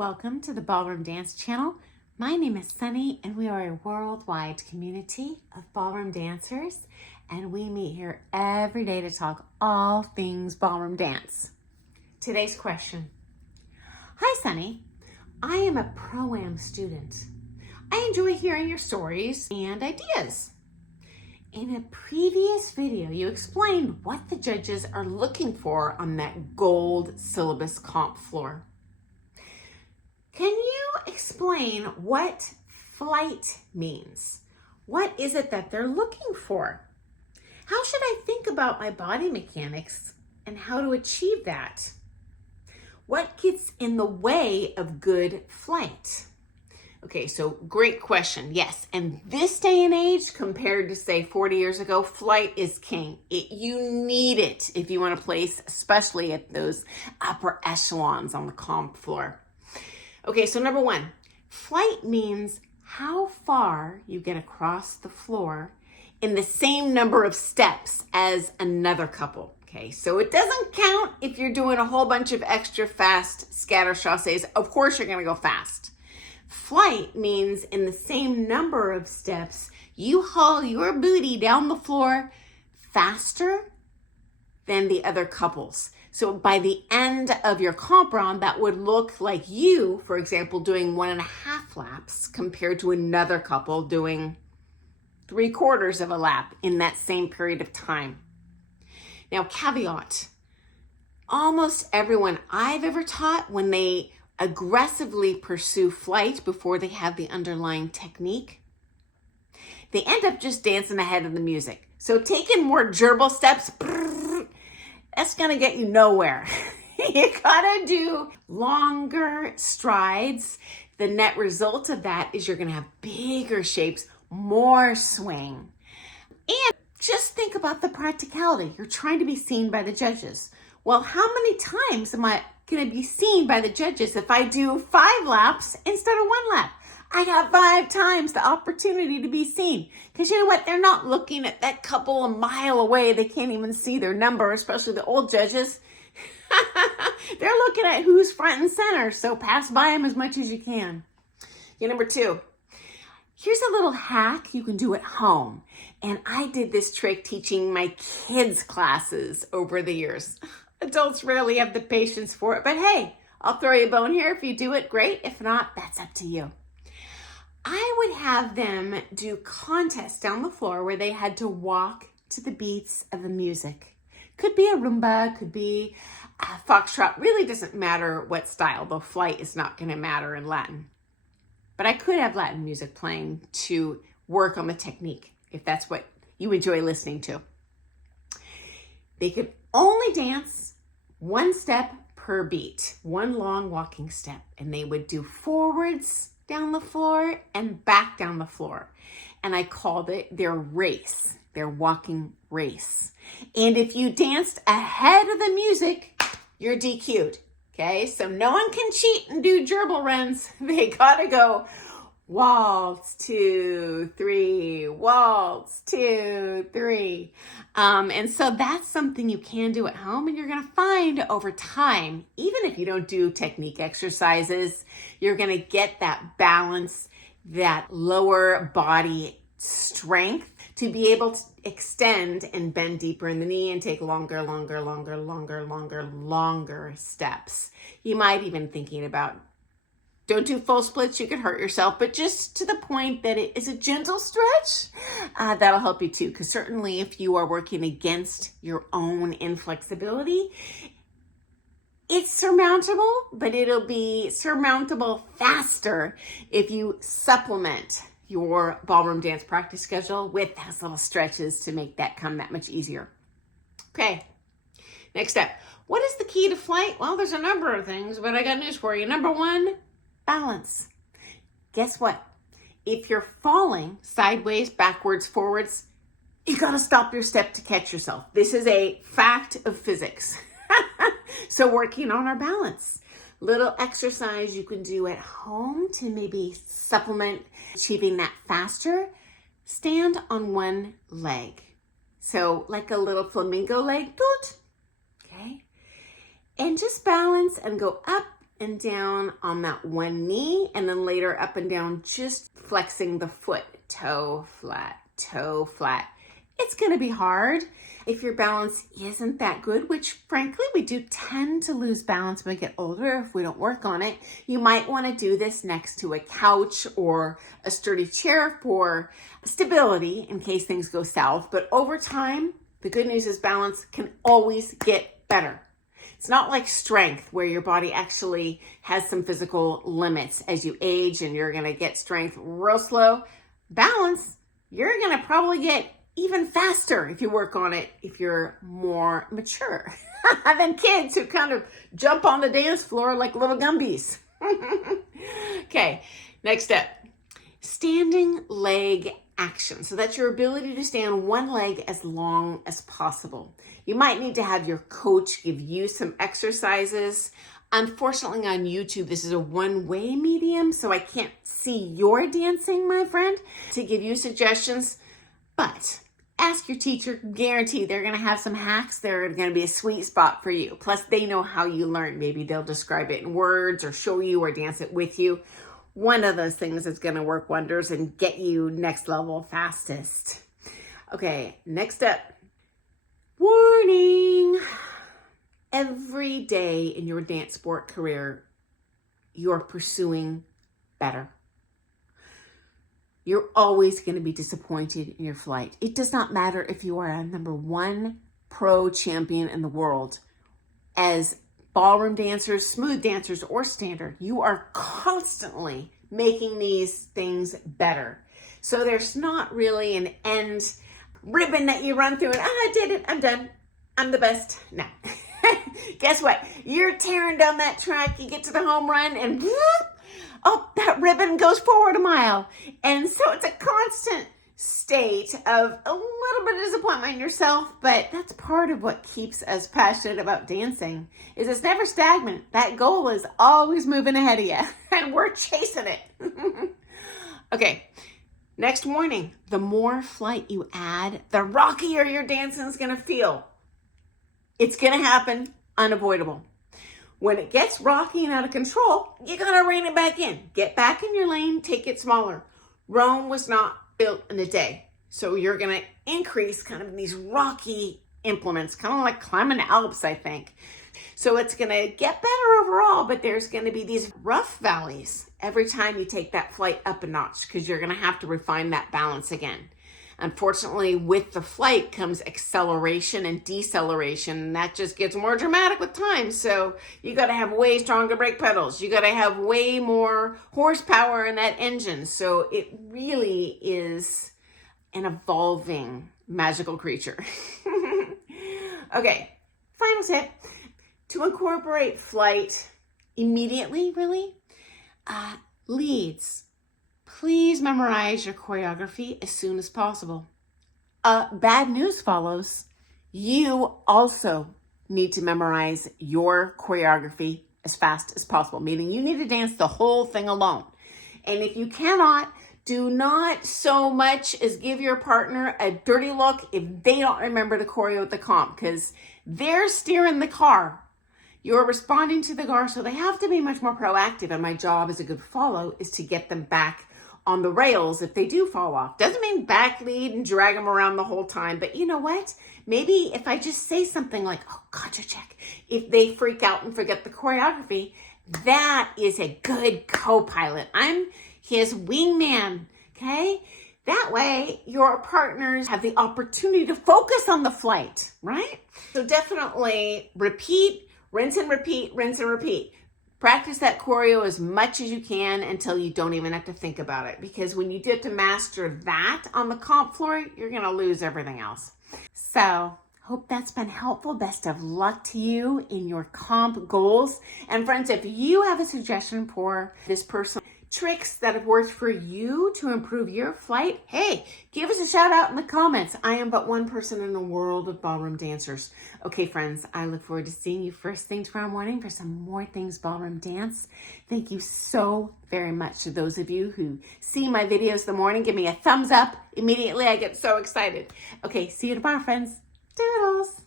Welcome to the Ballroom Dance Channel. My name is Sunny and we are a worldwide community of ballroom dancers, and we meet here every day to talk all things ballroom dance. Today's question. Hi Sunny, I am a Pro-Am student. I enjoy hearing your stories and ideas. In a previous video, you explained what the judges are looking for on that gold syllabus comp floor. Can you explain what flight means? What is it that they're looking for? How should I think about my body mechanics and how to achieve that? What gets in the way of good flight? Okay, so great question. Yes, and this day and age compared to say 40 years ago, flight is king. You need it if you want to place, especially at those upper echelons on the comp floor. Okay, so number one, flight means how far you get across the floor in the same number of steps as another couple. Okay, so it doesn't count if you're doing a whole bunch of extra fast scatter chassés. Of course, you're going to go fast. Flight means in the same number of steps, you haul your booty down the floor faster than the other couples. So by the end of your comp round, that would look like you, for example, doing 1.5 laps compared to another couple doing 3/4 of a lap in that same period of time. Now, caveat, almost everyone I've ever taught, when they aggressively pursue flight before they have the underlying technique, they end up just dancing ahead of the music. So taking more gerbil steps, that's gonna get you nowhere. You gotta do longer strides. The net result of that is you're gonna have bigger shapes, more swing. And just think about the practicality. You're trying to be seen by the judges. Well, how many times am I gonna be seen by the judges if I do 5 laps instead of 1 lap? I got 5 times the opportunity to be seen. Because you know what? They're not looking at that couple a mile away. They can't even see their number, especially the old judges. They're looking at who's front and center. So pass by them as much as you can. Okay, number 2. Here's a little hack you can do at home. And I did this trick teaching my kids' classes over the years. Adults rarely have the patience for it. But hey, I'll throw you a bone here. If you do it, great. If not, that's up to you. I would have them do contests down the floor where they had to walk to the beats of the music. Could be a rumba, could be a foxtrot. Really doesn't matter what style, though flight is not going to matter in Latin. But I could have Latin music playing to work on the technique, if that's what you enjoy listening to. They could only dance 1 step per beat, 1 long walking step, and they would do forwards down the floor and back down the floor. And I called it their race, their walking race. And if you danced ahead of the music, you're DQ'd. Okay, so no one can cheat and do gerbil runs. They gotta go waltz, 2, 3, waltz, 2, 3. And so that's something you can do at home, and you're gonna find over time, even if you don't do technique exercises, you're gonna get that balance, that lower body strength to be able to extend and bend deeper in the knee and take longer steps. You might even thinking about, don't do full splits, you could hurt yourself, but just to the point that it is a gentle stretch, that'll help you too. Because certainly if you are working against your own inflexibility, it's surmountable, but it'll be surmountable faster if you supplement your ballroom dance practice schedule with those little stretches to make that come that much easier. Okay, next step. What is the key to flight? Well, there's a number of things, but I got news for you. Number 1, balance. Guess what? If you're falling sideways, backwards, forwards, you gotta stop your step to catch yourself. This is a fact of physics. So working on our balance. Little exercise you can do at home to maybe supplement achieving that faster. Stand on 1 leg. So like a little flamingo leg, okay? And just balance and go up and down on that one knee, and then later up and down, just flexing the foot, toe flat, toe flat. It's gonna be hard if your balance isn't that good, which frankly, we do tend to lose balance when we get older if we don't work on it. You might wanna do this next to a couch or a sturdy chair for stability in case things go south. But over time, the good news is balance can always get better. It's not like strength where your body actually has some physical limits as you age and you're gonna get strength real slow. Balance, you're gonna probably get even faster if you work on it if you're more mature than kids who kind of jump on the dance floor like little Gumbies. Okay, next step, standing leg action. So that's your ability to stay on one leg as long as possible. You might need to have your coach give you some exercises. Unfortunately on YouTube, this is a one-way medium, so I can't see your dancing, my friend, to give you suggestions. But ask your teacher, guarantee they're gonna have some hacks. They're gonna be a sweet spot for you. Plus they know how you learn. Maybe they'll describe it in words or show you or dance it with you. One of those things is gonna work wonders and get you next level fastest. Okay, next up, warning. Every day in your dance sport career, you're pursuing better. You're always going to be disappointed in your flight. It does not matter if you are a #1 pro champion in the world. As ballroom dancers, smooth dancers, or standard, you are constantly making these things better. So there's not really an end ribbon that you run through and, I did it, I'm done, I'm the best. No. Guess what? You're tearing down that track, you get to the home run and whoop, oh, that ribbon goes forward a mile. And so it's a constant state of a little bit of disappointment in yourself, but that's part of what keeps us passionate about dancing, is it's never stagnant. That goal is always moving ahead of you, and we're chasing it. Okay, next warning, the more flight you add, the rockier your dancing is gonna feel. It's gonna happen, unavoidable. When it gets rocky and out of control, you gotta rein it back in. Get back in your lane, take it smaller. Rome was not built in a day. So you're gonna increase kind of these rocky implements, kind of like climbing the Alps, I think. So it's gonna get better overall, but there's gonna be these rough valleys every time you take that flight up a notch, because you're gonna have to refine that balance again. Unfortunately, with the flight comes acceleration and deceleration, and that just gets more dramatic with time. So you got to have way stronger brake pedals. You got to have way more horsepower in that engine. So it really is an evolving magical creature. Okay, final tip. To incorporate flight immediately, really, leads. Please memorize your choreography as soon as possible. Bad news follows. You also need to memorize your choreography as fast as possible, meaning you need to dance the whole thing alone. And if you cannot, do not so much as give your partner a dirty look if they don't remember the choreo at the comp, because they're steering the car. You're responding to the car, so they have to be much more proactive. And my job as a good follow is to get them back on the rails if they do fall off. Doesn't mean back lead and drag them around the whole time, but you know what? Maybe if I just say something like, oh, gotcha check, if they freak out and forget the choreography, that is a good co-pilot. I'm his wingman, okay? That way your partners have the opportunity to focus on the flight, right? So definitely repeat, rinse and repeat, rinse and repeat. Practice that choreo as much as you can until you don't even have to think about it. Because when you get to master that on the comp floor, you're gonna lose everything else. So, hope that's been helpful. Best of luck to you in your comp goals. And friends, if you have a suggestion for this person, tricks that have worked for you to improve your flight, hey, give us a shout out in the comments. I am but one person in a world of ballroom dancers. Okay, friends, I look forward to seeing you first thing tomorrow morning for some more things ballroom dance. Thank you so very much to those of you who see my videos in the morning. Give me a thumbs up. Immediately, I get so excited. Okay, see you tomorrow, friends. Toodles.